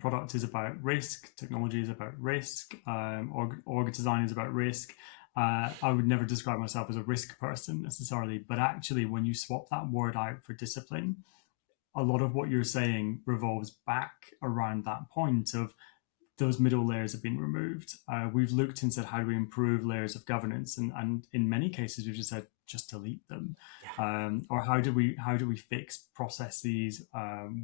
product is about risk, technology is about risk, org design is about risk. I would never describe myself as a risk person necessarily, but actually, when you swap that word out for discipline, a lot of what you're saying revolves back around that point of those middle layers have been removed. We've looked and said, how do we improve layers of governance? And in many cases, we've just said, just delete them. Or how do we fix processes,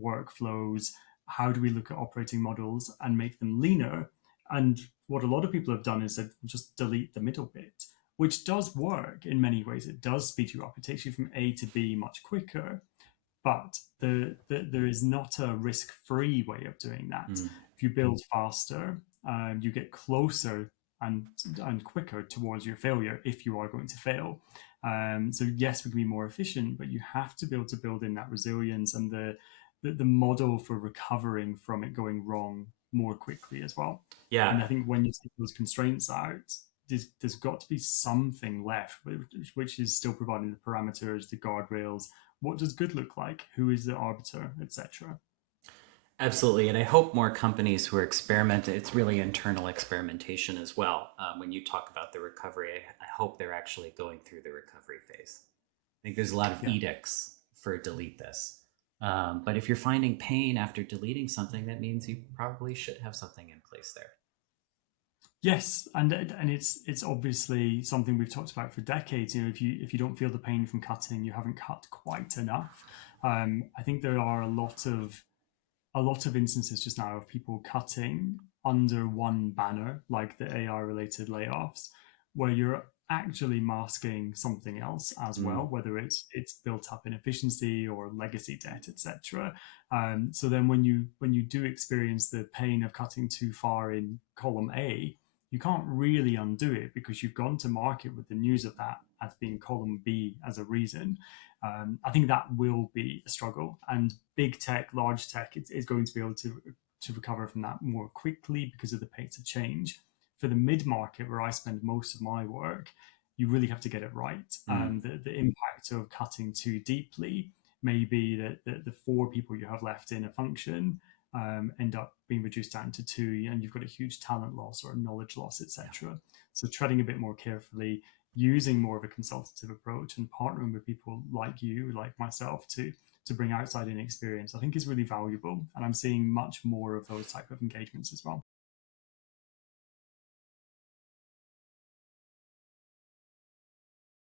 workflows? How do we look at operating models and make them leaner? And what a lot of people have done is said, just delete the middle bit, which does work in many ways. It does speed you up. It takes you from A to B much quicker. But there is not a risk-free way of doing that. If you build faster, you get closer and quicker towards your failure if you are going to fail. So yes, we can be more efficient, but you have to be able to build in that resilience and the model for recovering from it going wrong more quickly as well. Yeah. And I think when you take those constraints out, there's got to be something left, which is still providing the parameters, the guardrails. What does good look like? Who is the arbiter, etc.? Absolutely. And I hope more companies who are experimenting, it's really internal experimentation as well. When you talk about the recovery, I hope they're actually going through the recovery phase. I think there's a lot of edicts for delete this. But if you're finding pain after deleting something, that means you probably should have something in place there. Yes, and it's obviously something we've talked about for decades. If you don't feel the pain from cutting, you haven't cut quite enough. I think there are a lot of instances just now of people cutting under one banner, like the AI related layoffs, where you're actually masking something else as well, whether it's built up inefficiency or legacy debt, etc. So then when you do experience the pain of cutting too far in column A, you can't really undo it because you've gone to market with the news of that as being column B as a reason. I think that will be a struggle, and big tech, large tech, is going to be able to recover from that more quickly because of the pace of change. For the mid market, where I spend most of my work, you really have to get it right. The impact of cutting too deeply may be that the four people you have left in a function end up being reduced down to two, and you've got a huge talent loss or a knowledge loss, etc. So treading a bit more carefully, using more of a consultative approach, and partnering with people like you, like myself, to bring outside in experience, I think is really valuable. And I'm seeing much more of those type of engagements as well.